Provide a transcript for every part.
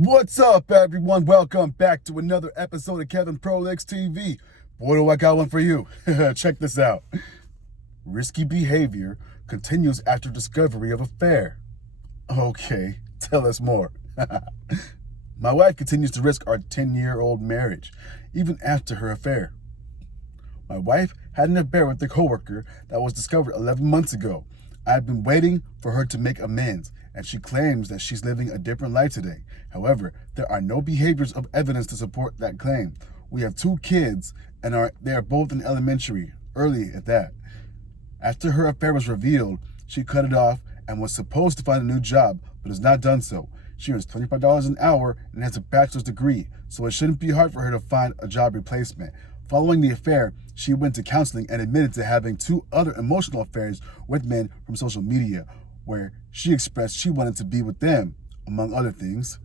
What's up, everyone? Welcome back to another episode of Kevin Prolix TV. Boy, do I got one for you. Check this out. Risky behavior continues after discovery of affair. Okay, tell us more. My wife continues to risk our 10-year-old marriage, even after her affair. My wife had an affair with a coworker that was discovered 11 months ago. I've been waiting for her to make amends, and she claims that she's living a different life today. However, there are no behaviors of evidence to support that claim. We have 2 kids, and they are both in elementary, early at that. After her affair was revealed, she cut it off and was supposed to find a new job, but has not done so. She earns $25 an hour and has a bachelor's degree, so it shouldn't be hard for her to find a job replacement. Following the affair, she went to counseling and admitted to having 2 other emotional affairs with men from social media, where she expressed she wanted to be with them, among other things.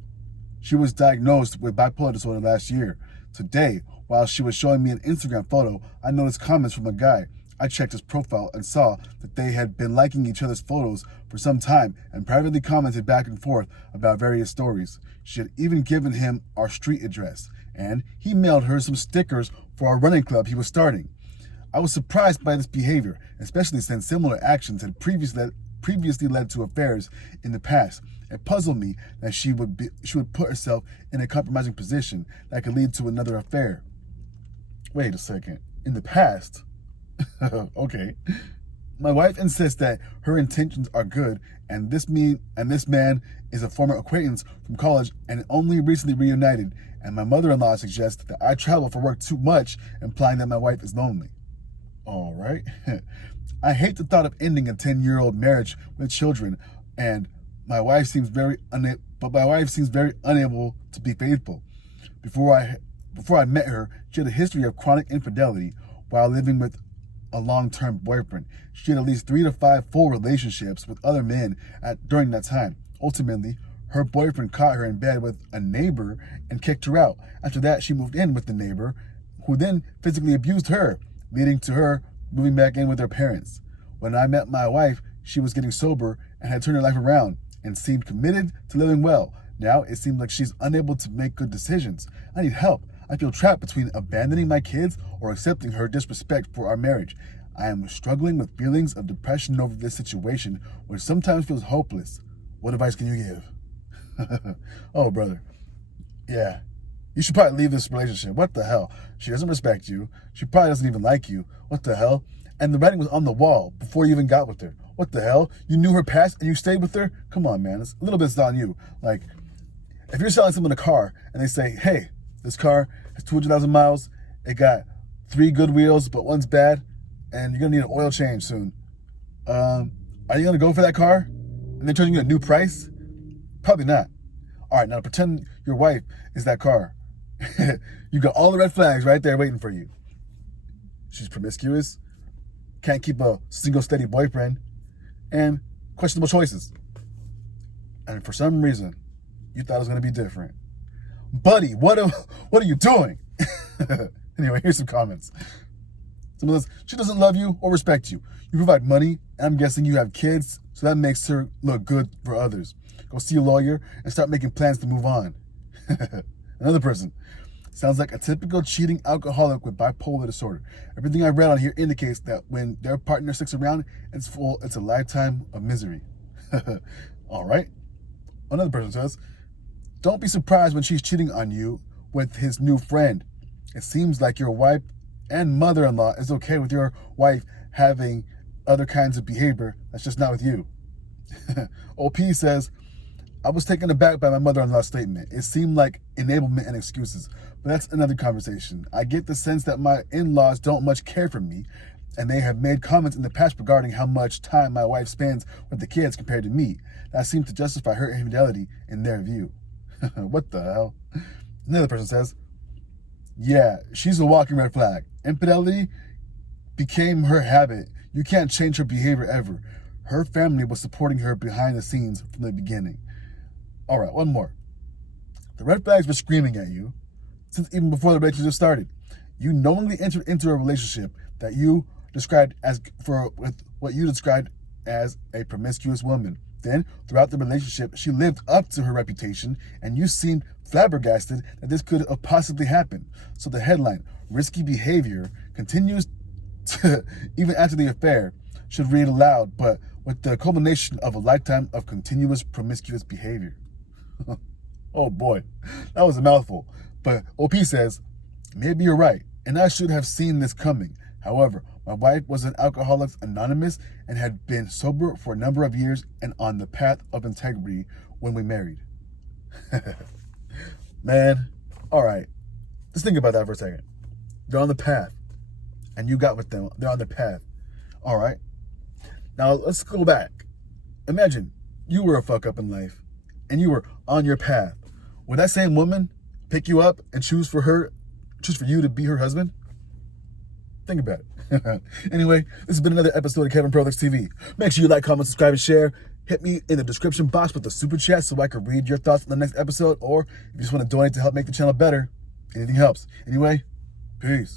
She was diagnosed with bipolar disorder last year. Today, while she was showing me an Instagram photo, I noticed comments from a guy. I checked his profile and saw that they had been liking each other's photos for some time and privately commented back and forth about various stories. She had even given him our street address, and he mailed her some stickers for our running club he was starting. I was surprised by this behavior, especially since similar actions had previously led to affairs in the past. It puzzled me that she would put herself in a compromising position that could lead to another affair. Wait a second. In the past? Okay. My wife insists that her intentions are good, and this man is a former acquaintance from college and only recently reunited, and my mother-in-law suggests that I travel for work too much, implying that my wife is lonely. All right. I hate the thought of ending a 10-year-old marriage with children, and my wife seems very unable to be faithful. Before I met her, she had a history of chronic infidelity while living with a long-term boyfriend. She had at least 3 to 5 full relationships with other men during that time. Ultimately, her boyfriend caught her in bed with a neighbor and kicked her out. After that, she moved in with the neighbor, who then physically abused her, leading to her moving back in with her parents. When I met my wife, she was getting sober and had turned her life around and seemed committed to living well. Now it seems like she's unable to make good decisions. I need help. I feel trapped between abandoning my kids or accepting her disrespect for our marriage. I am struggling with feelings of depression over this situation, which sometimes feels hopeless. What advice can you give? Oh, brother. Yeah. You should probably leave this relationship. What the hell? She doesn't respect you. She probably doesn't even like you. What the hell? And the writing was on the wall before you even got with her. What the hell? You knew her past and you stayed with her? Come on, man. It's a little bit on you. Like, if you're selling someone a car and they say, hey, this car has 200,000 miles, it got 3 good wheels, but one's bad, and you're going to need an oil change soon. Are you going to go for that car? And they're charging you a new price? Probably not. All right, now pretend your wife is that car. You got all the red flags right there waiting for you. She's promiscuous, can't keep a single steady boyfriend, and questionable choices. And for some reason, you thought it was going to be different. Buddy, what are you doing? Anyway, here's some comments. Someone says, she doesn't love you or respect you. You provide money, and I'm guessing you have kids, so that makes her look good for others. Go see a lawyer and start making plans to move on. Another person. Sounds like a typical cheating alcoholic with bipolar disorder. Everything I read on here indicates that when their partner sticks around, it's a lifetime of misery. All right. Another person says, don't be surprised when she's cheating on you with his new friend. It seems like your wife and mother-in-law is okay with your wife having other kinds of behavior that's just not with you. OP says, I was taken aback by my mother-in-law's statement. It seemed like enablement and excuses, but that's another conversation. I get the sense that my in-laws don't much care for me, and they have made comments in the past regarding how much time my wife spends with the kids compared to me. That seems to justify her infidelity in their view. What the hell? Another person says, yeah, she's a walking red flag. Infidelity became her habit. You can't change her behavior ever. Her family was supporting her behind the scenes from the beginning. All right, one more. The red flags were screaming at you since even before the relationship started. You knowingly entered into a relationship that you described with what you described as a promiscuous woman. Then, throughout the relationship, she lived up to her reputation, and you seemed flabbergasted that this could have possibly happened. So the headline, risky behavior, continues to, even after the affair, should read aloud, but with the culmination of a lifetime of continuous promiscuous behavior. Oh boy, that was a mouthful. But OP says, maybe you're right, and I should have seen this coming. However, my wife was an Alcoholics Anonymous and had been sober for a number of years and on the path of integrity when we married. Man, all right. Just think about that for a second. They're on the path, and you got with them. They're on the path. All right. Now, let's go back. Imagine you were a fuck up in life, and you were on your path. Would that same woman pick you up and choose for you to be her husband? Think about it. Anyway, this has been another episode of Kevin Prolix TV. Make sure you like, comment, subscribe, and share. Hit me in the description box with the super chat so I can read your thoughts in the next episode. Or if you just want to donate to help make the channel better, anything helps. Anyway, peace.